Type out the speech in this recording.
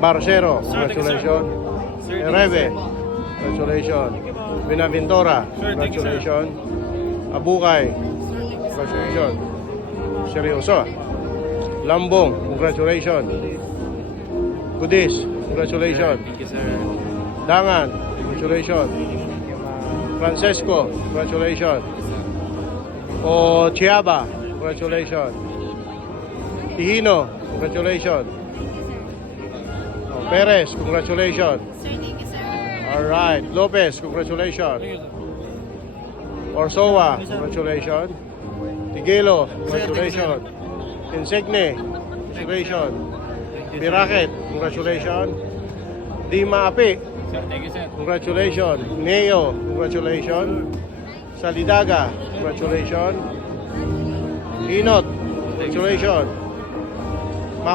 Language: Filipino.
Barcero, Sir, thank you, sir. congratulations. Sir, thank you, Erebe, sir. congratulations. Binaventura, Sir, thank you, sir. congratulations. Abukay, congratulations. Seryoso. Lambong, congratulations. Kudis, congratulations. Thank you, sir. Dangan, congratulations. Francesco, congratulations. O Chiaba, congratulations. Tihino, congratulations. O Perez, congratulations. Sir, thank you, sir. Alright, Lopez, congratulations. Orsoa, congratulations. Tigelo, congratulations. Insigne, congratulations. Piraket, congratulations. Dima Api, Sir, thank you, sir. congratulations. Neo, congratulations. Salidaga, congratulations. Inot, congratulations.